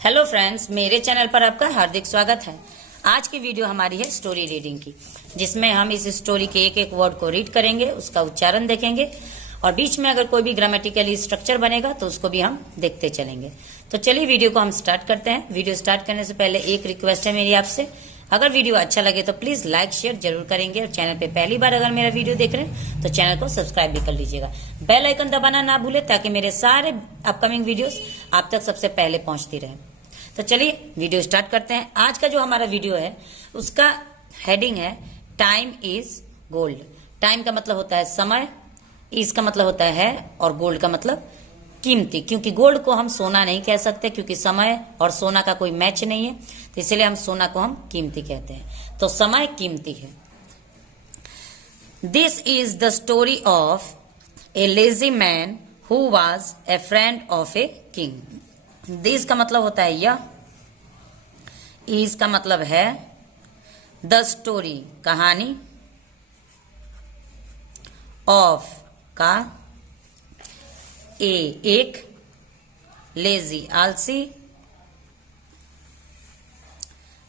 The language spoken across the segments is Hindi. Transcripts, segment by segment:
हेलो फ्रेंड्स, मेरे चैनल पर आपका हार्दिक स्वागत है। आज की वीडियो हमारी है स्टोरी रीडिंग की, जिसमें हम इस स्टोरी के एक एक वर्ड को रीड करेंगे, उसका उच्चारण देखेंगे और बीच में अगर कोई भी ग्रामेटिकली स्ट्रक्चर बनेगा तो उसको भी हम देखते चलेंगे। तो चलिए वीडियो को हम स्टार्ट करते हैं। वीडियो स्टार्ट करने से पहले एक रिक्वेस्ट है मेरी आपसे, अगर वीडियो अच्छा लगे तो प्लीज लाइक शेयर जरूर करेंगे और चैनल पे पहली बार अगर मेरा वीडियो देख रहे हैं तो चैनल को सब्सक्राइब भी कर लीजिएगा। बेल आइकन दबाना ना भूले ताकि मेरे सारे अपकमिंग वीडियोस आप तक सबसे पहले पहुंचती रहे। तो चलिए वीडियो स्टार्ट करते हैं। आज का जो हमारा वीडियो है उसका हेडिंग है टाइम इज गोल्ड। टाइम का मतलब होता है समय, इज का मतलब होता है और गोल्ड का मतलब कीमती, क्योंकि गोल्ड को हम सोना नहीं कह सकते क्योंकि समय और सोना का कोई मैच नहीं है, तो इसलिए हम सोना को हम कीमती कहते हैं। तो समय कीमती है। This is the story of a lazy man who was a friend of a king. This का मतलब होता है यह, इज का मतलब है द स्टोरी कहानी, ऑफ का एक, लेजी आलसी,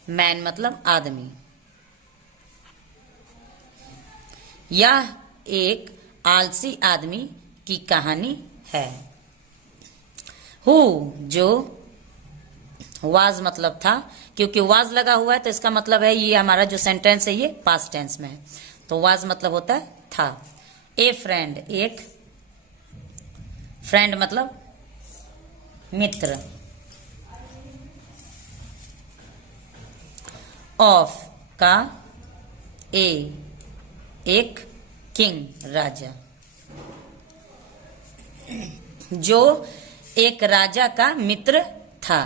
मैन मतलब आदमी। यह एक आलसी आदमी की कहानी है। हु जो, वाज मतलब था, क्योंकि वाज लगा हुआ है तो इसका मतलब है ये हमारा जो सेंटेंस है ये पास्ट टेंस में है, तो वाज मतलब होता है था। ए फ्रेंड एक, फ्रेंड मतलब मित्र, ऑफ का एक, किंग राजा, जो एक राजा का मित्र था।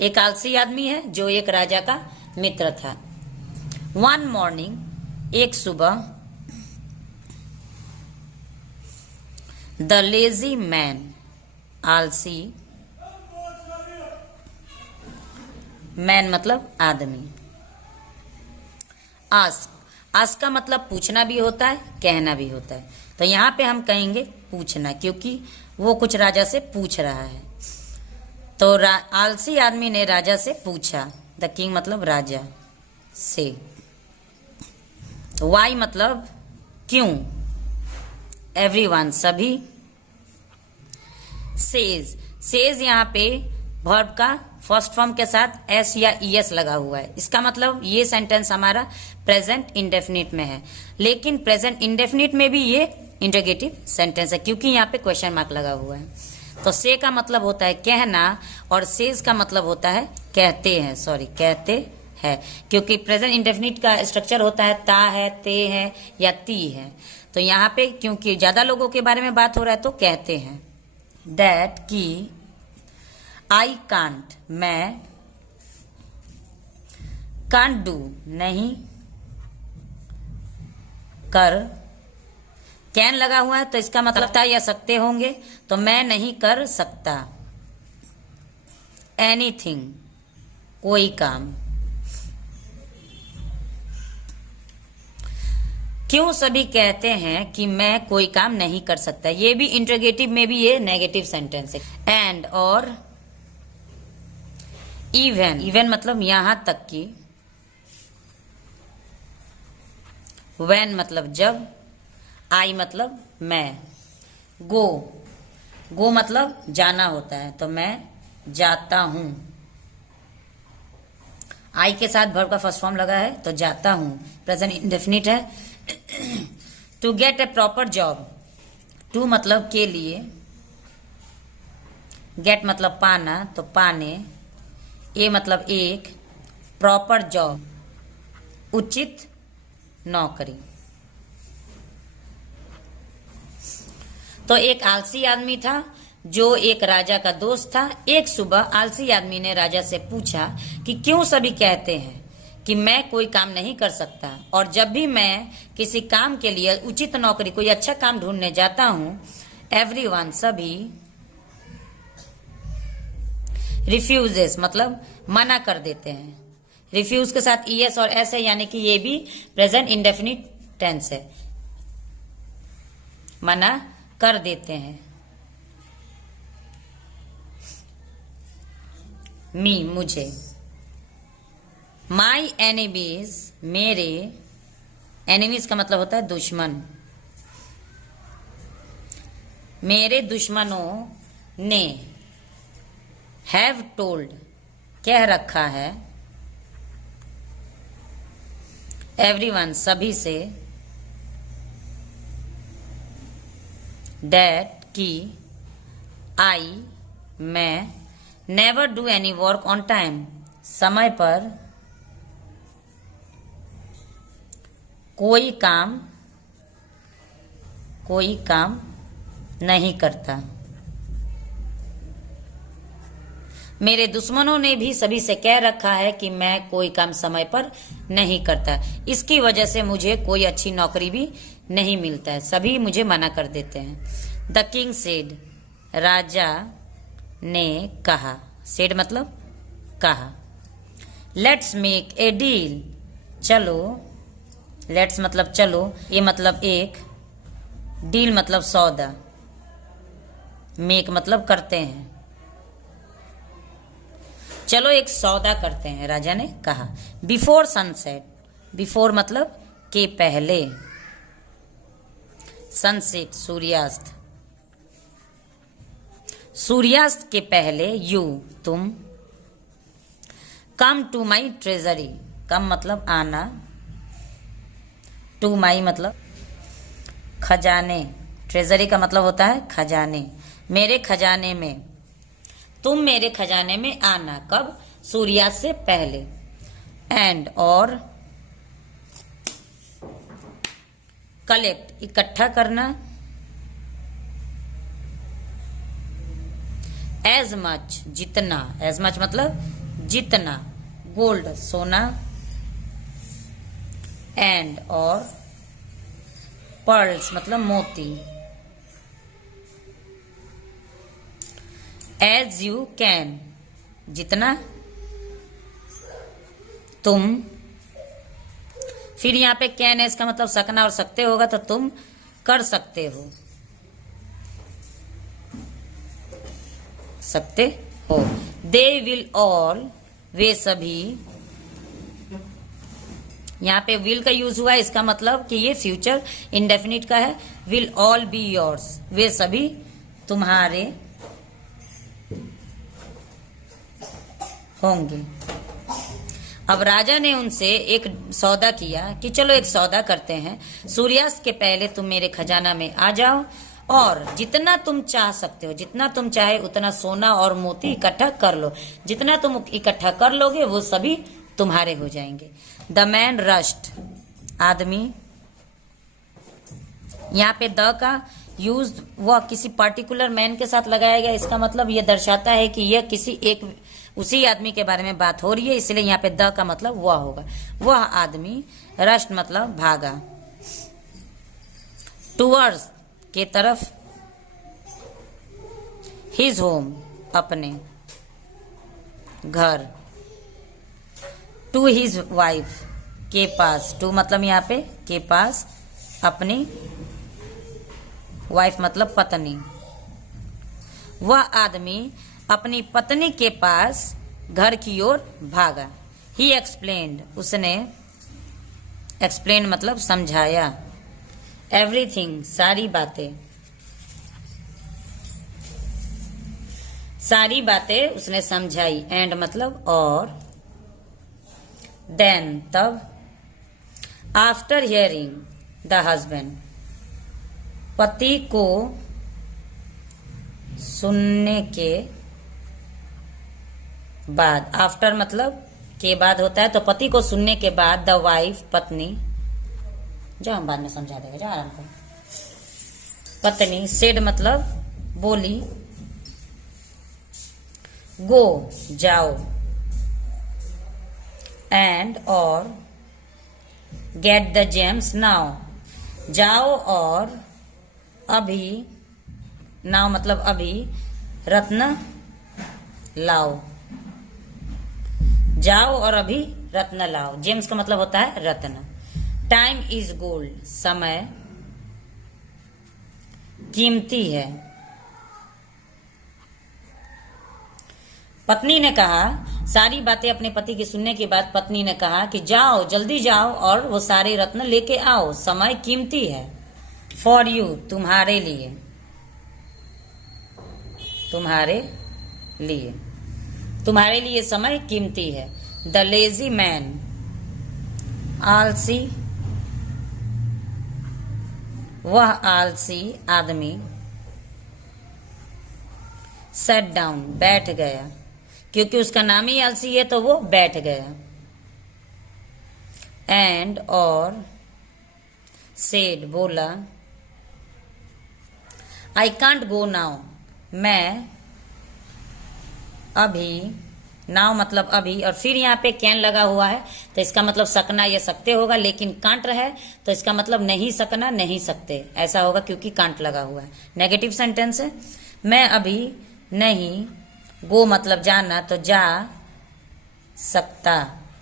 एक आलसी आदमी है जो एक राजा का मित्र था। वन मॉर्निंग एक सुबह, द लेजी मैन आलसी, मैन मतलब आदमी, आस्क, आस्क का मतलब पूछना भी होता है कहना भी होता है, तो यहां पे हम कहेंगे पूछना, क्योंकि वो कुछ राजा से पूछ रहा है। तो आलसी आदमी ने राजा से पूछा, द किंग मतलब राजा से। वाई मतलब क्यों, एवरीवन सभी। सेज, सेज यहाँ पे वर्ब का फर्स्ट फॉर्म के साथ एस या ईएस लगा हुआ है, इसका मतलब ये सेंटेंस हमारा प्रेजेंट इंडेफिनिट में है, लेकिन प्रेजेंट इंडेफिनिट में भी ये इंटरोगेटिव सेंटेंस है क्योंकि यहाँ पे क्वेश्चन मार्क लगा हुआ है। तो से का मतलब होता है कहना और सेज का मतलब होता है कहते हैं, कहते हैं, क्योंकि प्रेजेंट इंडेफिनिट का स्ट्रक्चर होता है ता है, ते है या ती है। तो यहाँ पे क्योंकि ज्यादा लोगों के बारे में बात हो रहा है तो कहते हैं। दैट की आई कांट, मैं, कांट डू नहीं कर, कैन लगा हुआ है तो इसका मतलब था या सकते होंगे, तो मैं नहीं कर सकता। एनीथिंग कोई काम। क्यों सभी कहते हैं कि मैं कोई काम नहीं कर सकता, ये भी इंटरोगेटिव में भी ये नेगेटिव सेंटेंस है। एंड और इवन, इवन मतलब यहां तक कि, व्हेन मतलब जब, आई मतलब मैं, गो, गो मतलब जाना होता है तो मैं जाता हूं। आई के साथ वर्ब का फर्स्ट फॉर्म लगा है तो जाता हूं, प्रेजेंट इंडेफिनिट है। To get a proper job, to मतलब के लिए, गेट मतलब पाना तो पाने, ए मतलब एक, प्रॉपर जॉब उचित नौकरी। तो एक आलसी आदमी था जो एक राजा का दोस्त था। एक सुबह आलसी आदमी ने राजा से पूछा कि क्यों सभी कहते हैं कि मैं कोई काम नहीं कर सकता, और जब भी मैं किसी काम के लिए उचित नौकरी, कोई अच्छा काम ढूंढने जाता हूं, एवरीवन सभी, रिफ्यूजेस मतलब मना कर देते हैं। रिफ्यूज के साथ ईएस और एस है, यानी कि ये भी प्रेजेंट इंडेफिनिट टेंस है, मना कर देते हैं। मी मुझे, माई एनिमीज मेरे, एनिमीज का मतलब होता है दुश्मन, मेरे दुश्मनों ने, हैव टोल्ड कह रखा है, एवरीवन सभी से, दैट की, आई मैं, never do any work on time समय पर कोई काम नहीं करता। मेरे दुश्मनों ने भी सभी से कह रखा है कि मैं कोई काम समय पर नहीं करता, इसकी वजह से मुझे कोई अच्छी नौकरी भी नहीं मिलता है, सभी मुझे मना कर देते हैं। द किंग सेड राजा ने कहा, सेड मतलब कहा। लेट्स मेक ए डील चलो, लेट्स मतलब चलो, ये मतलब एक, डील मतलब सौदा, मेक मतलब करते हैं, चलो एक सौदा करते हैं, राजा ने कहा। बिफोर सनसेट, बिफोर मतलब के पहले, सनसेट सूर्यास्त, सूर्यास्त के पहले, यू तुम, कम टू माई ट्रेजरी, कम मतलब आना, टू माई मतलब खजाने, ट्रेजरी का मतलब होता है खजाने, मेरे खजाने में, तुम मेरे खजाने में आना, कब? सूर्यास्त से पहले। एंड और, कलेक्ट इकट्ठा करना, एज मच जितना, एज मच मतलब जितना, गोल्ड सोना, एंड और, पर्ल्स मतलब मोती, एज यू कैन जितना तुम, फिर यहाँ पे कैन है, इसका मतलब सकना और सकते होगा, तो तुम कर सकते हो, सकते हो। दे विल ऑल वे सभी, यहाँ पे विल का यूज हुआ है, इसका मतलब कि ये फ्यूचर इंडेफिनिट का है। विल ऑल बी योर्स, वे सभी तुम्हारे होंगे। अब राजा ने उनसे एक सौदा किया कि चलो एक सौदा करते हैं, सूर्यास्त के पहले तुम मेरे खजाना में आ जाओ और जितना तुम चाह सकते हो, जितना तुम चाहे उतना सोना और मोती इकट्ठा कर लो, जितना तुम इकट्ठा कर लोगे वो सभी तुम्हारे हो जाएंगे। द मैन रश्ड, आदमी, यहाँ पे द का यूज वह किसी पर्टिकुलर मैन के साथ लगाया गया, इसका मतलब यह दर्शाता है कि यह किसी एक उसी आदमी के बारे में बात हो रही है, इसलिए यहाँ पे द का मतलब वह होगा। वह आदमी, रश्ड मतलब भागा, टूवर्ड्स के तरफ, हिज होम अपने घर, टू हिज वाइफ के पास, टू मतलब यहाँ पे के पास, अपनी वाइफ मतलब पत्नी। वह आदमी अपनी पत्नी के पास घर की ओर भागा। ही एक्सप्लेन्ड, उसने, एक्सप्लेन मतलब समझाया, एवरीथिंग सारी बातें, सारी बातें उसने समझाई, एंड मतलब और, देन तब, आफ्टर हियरिंग द हस्बैंड, पति को सुनने के बाद, आफ्टर मतलब के बाद होता है, तो पति को सुनने के बाद, द वाइफ पत्नी, जो हम बाद में समझा देंगे, जो आराम करो, पत्नी, सेड मतलब बोली, गो जाओ, एंड और, गेट द जेम्स नाउ जाओ और अभी, नाउ मतलब अभी, रत्न लाओ, जाओ और अभी रत्न लाओ। जेम्स का मतलब होता है रत्न। टाइम इज गोल्ड, समय कीमती है। पत्नी ने कहा, सारी बातें अपने पति की सुनने के बाद पत्नी ने कहा कि जाओ, जल्दी जाओ और वो सारे रत्न लेके आओ, समय कीमती है। फॉर यू, तुम्हारे लिए, तुम्हारे लिए, तुम्हारे लिए समय कीमती है। द लेजी मैन, आलसी, वह आलसी आदमी, सेट डाउन, बैठ गया, क्योंकि उसका नाम ही आलसी है तो वो बैठ गया। एंड, और, सेड, बोला, आई कांट गो नाउ, मैं अभी, नाउ मतलब अभी, और फिर यहाँ पे कैन लगा हुआ है तो इसका मतलब सकना या सकते होगा, लेकिन कांट है तो इसका मतलब नहीं सकना, नहीं सकते ऐसा होगा क्योंकि कांट लगा हुआ है। नेगेटिव सेंटेंस है। मैं अभी नहीं, गो मतलब जाना, तो जा सकता,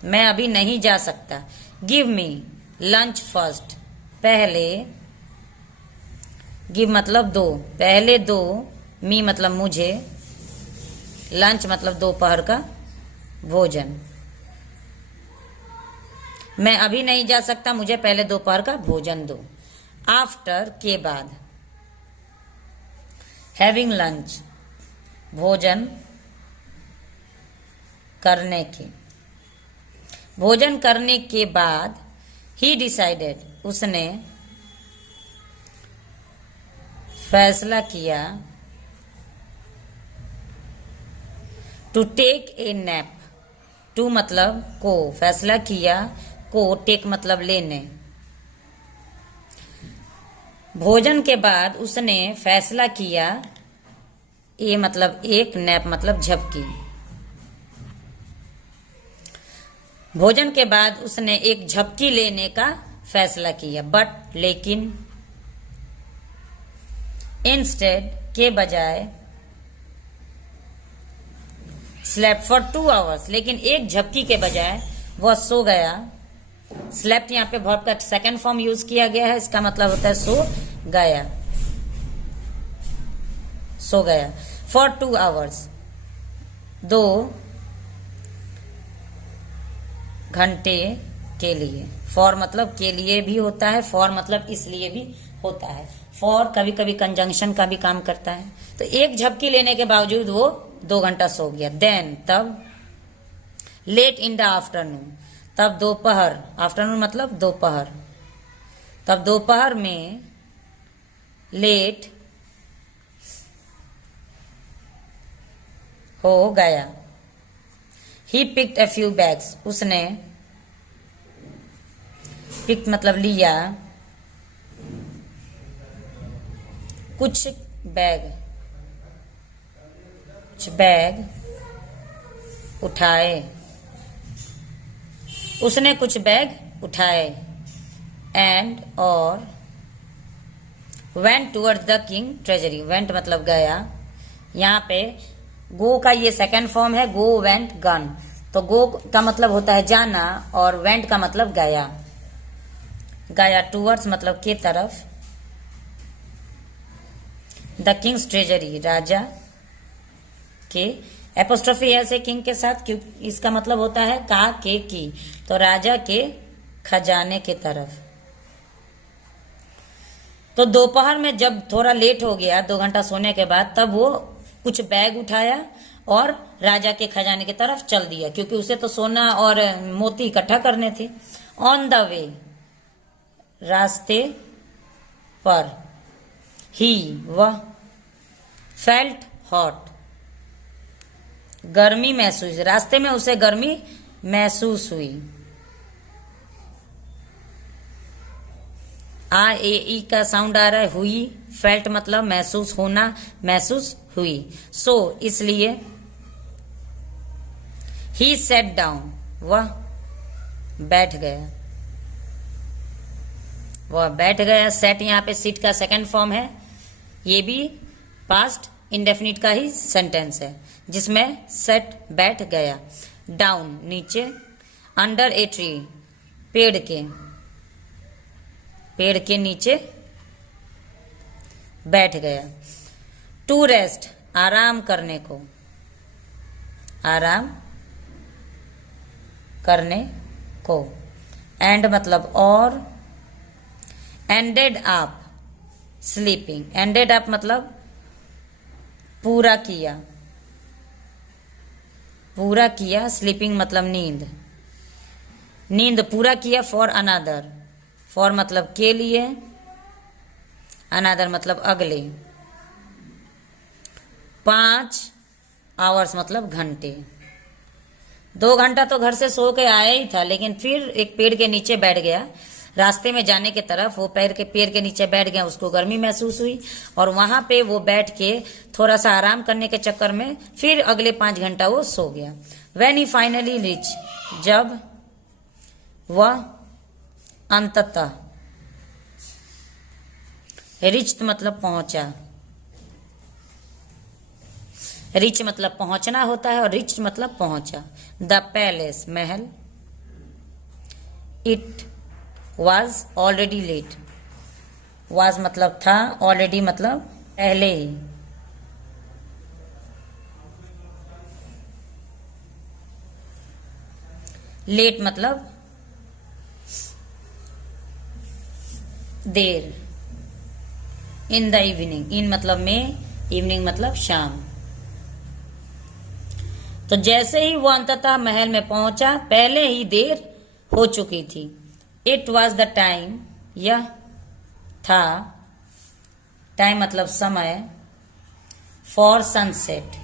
मैं अभी नहीं जा सकता। गिव मी लंच फर्स्ट, पहले, गिव मतलब दो, पहले दो, मी मतलब मुझे, लंच मतलब दोपहर का भोजन। मैं अभी नहीं जा सकता, मुझे पहले दोपहर का भोजन दो। आफ्टर, के बाद। हैविंग लंच, भोजन करने के, भोजन करने के बाद। ही डिसाइडेड, उसने फैसला किया। To take a nap, to मतलब को, फैसला किया, को, टेक मतलब लेने। भोजन के बाद उसने फैसला किया, ए मतलब एक, नैप मतलब झपकी। भोजन के बाद उसने एक झपकी लेने का फैसला किया। बट, लेकिन, इंस्टेड, के बजाय, स्लेप्ट फॉर 2 आवर्स, लेकिन एक झपकी के बजाय वह सो गया। स्लेप्ट यहाँ पे वर्ब का सेकंड फॉर्म यूज किया गया है, इसका मतलब होता है सो गया, सो गया। फॉर 2 आवर्स, 2 घंटे के लिए। फॉर मतलब के लिए भी होता है, फॉर मतलब इसलिए भी होता है। फॉर कभी कभी कंजंक्शन का भी काम करता है। तो एक झपकी लेने के बावजूद वो 2 घंटा सो गया। देन, तब। लेट इन द आफ्टरनून, तब दोपहर, आफ्टरनून मतलब दोपहर, तब दोपहर में। लेट हो गया। He picked a few bags, उसने, पिक मतलब लिया, कुछ बैग, कुछ बैग उठाए, उसने कुछ बैग उठाए। एंड, और, went towards the king treasury, went मतलब गया। यहाँ पे गो का ये सेकंड फॉर्म है, गो, वेंट, गन। तो गो का मतलब होता है जाना और वेंट का मतलब गया, गया। टूवर्ड्स मतलब के तरफ। द किंग्स ट्रेजरी, राजा के, एपोस्ट्रोफी एस है किंग के साथ, क्यों, इसका मतलब होता है का, के, की, तो राजा के खजाने के तरफ। तो दोपहर में जब थोड़ा लेट हो गया 2 घंटा सोने के बाद, तब वो कुछ बैग उठाया और राजा के खजाने की तरफ चल दिया, क्योंकि उसे तो सोना और मोती इकट्ठा करने थे। ऑन द वे, रास्ते पर। ही, वह, फेल्ट हॉट, गर्मी महसूस, रास्ते में उसे गर्मी महसूस हुई। आ, ए, ई का साउंड आ रहा है, हुई। फेल्ट मतलब महसूस होना, महसूस हुई। सो, इसलिए। ही सेट डाउन, वह बैठ गया, वह बैठ गया। सेट यहाँ पे सीट का सेकंड फॉर्म है, ये भी पास्ट इंडेफिनिट का ही सेंटेंस है, जिसमें सेट बैठ गया। डाउन नीचे, अंडर ए ट्री पेड़ के नीचे बैठ गया। टू रेस्ट आराम करने को, आराम करने को। एंड मतलब और। Ended up sleeping. Ended up मतलब पूरा किया, पूरा किया। स्लीपिंग मतलब नींद, नींद पूरा किया। फॉर अनदर, फॉर मतलब के लिए, अनदर मतलब अगले। 5 आवर्स मतलब घंटे। 2 घंटा तो घर से सो के आया ही था, लेकिन फिर एक पेड़ के नीचे बैठ गया। रास्ते में जाने की तरफ वो पेड़ के नीचे बैठ गया। उसको गर्मी महसूस हुई और वहां पे वो बैठ के थोड़ा सा आराम करने के चक्कर में फिर अगले 5 घंटा वो सो गया। When he finally reached, जब वह अंततः, रिच्ड मतलब पहुंचा। रिच मतलब पहुंचना होता है और रिच मतलब पहुंचा। द पैलेस महल। It was already late. Was मतलब था, ऑलरेडी मतलब पहले ही। लेट मतलब देर। In the evening. इन मतलब में, इवनिंग मतलब शाम। तो जैसे ही वो अंततः महल में पहुंचा, पहले ही देर हो चुकी थी। इट वॉज द टाइम, यह था। टाइम मतलब समय। फॉर सनसेट,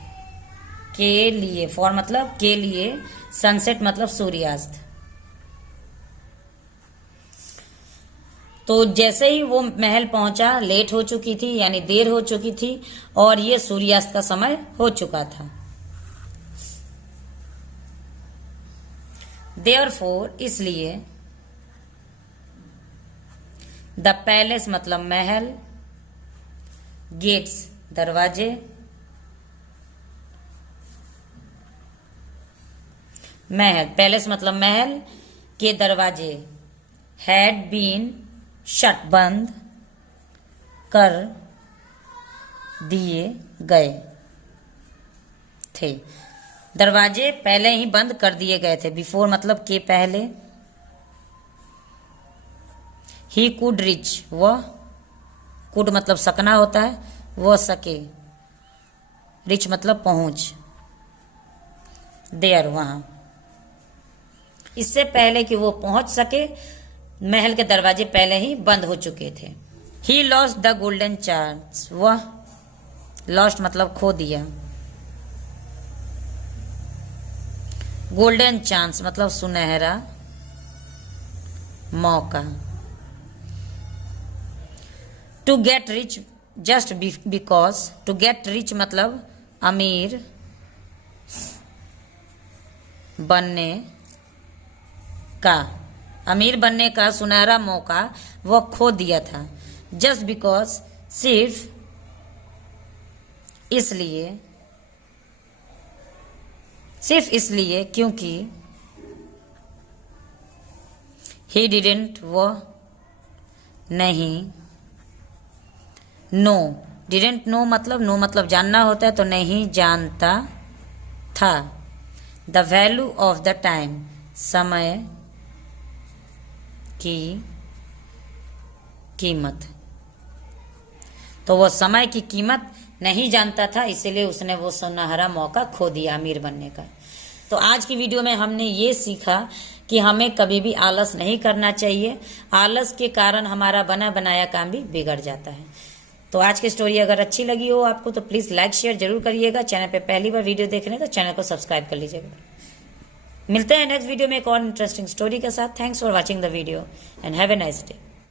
के लिए। फॉर मतलब के लिए। सनसेट मतलब सूर्यास्त। तो जैसे ही वो महल पहुंचा, लेट हो चुकी थी यानी देर हो चुकी थी और ये सूर्यास्त का समय हो चुका था। Therefore, इसलिए। द पैलेस मतलब महल। गेट्स दरवाजे। महल, पैलेस मतलब महल के दरवाजे। हैड बीन शट बंद कर दिए गए थे। दरवाजे पहले ही बंद कर दिए गए थे। बिफोर मतलब के पहले। ही कुड रिच, वह। कुड मतलब सकना होता है, वह सके। रिच मतलब पहुंच। देयर वहां। इससे पहले कि वो पहुंच सके, महल के दरवाजे पहले ही बंद हो चुके थे। He lost the golden chance, वह। लॉस्ट मतलब खो दिया। गोल्डन चांस मतलब सुनहरा मौका। To get rich just because. To get rich मतलब अमीर बनने का। अमीर बनने का सुनहरा मौका वह खो दिया था। जस्ट बिकॉज सिर्फ इसलिए, सिर्फ इसलिए क्योंकि। ही डिडेंट वह नहीं। नो, डिडेंट नो मतलब, नो मतलब जानना होता है, तो नहीं जानता था। The value of the time, समय की कीमत। तो वो समय की कीमत नहीं जानता था, इसीलिए उसने वो सुनहरा मौका खो दिया अमीर बनने का। तो आज की वीडियो में हमने ये सीखा कि हमें कभी भी आलस नहीं करना चाहिए। आलस के कारण हमारा बना बनाया काम भी बिगड़ जाता है। तो आज की स्टोरी अगर अच्छी लगी हो आपको तो प्लीज़ लाइक शेयर जरूर करिएगा। चैनल पे पहली बार वीडियो देख रहे हैं तो चैनल को सब्सक्राइब कर लीजिएगा। मिलते हैं नेक्स्ट वीडियो में एक और इंटरेस्टिंग स्टोरी के साथ। Thanks for watching the video and have a nice day.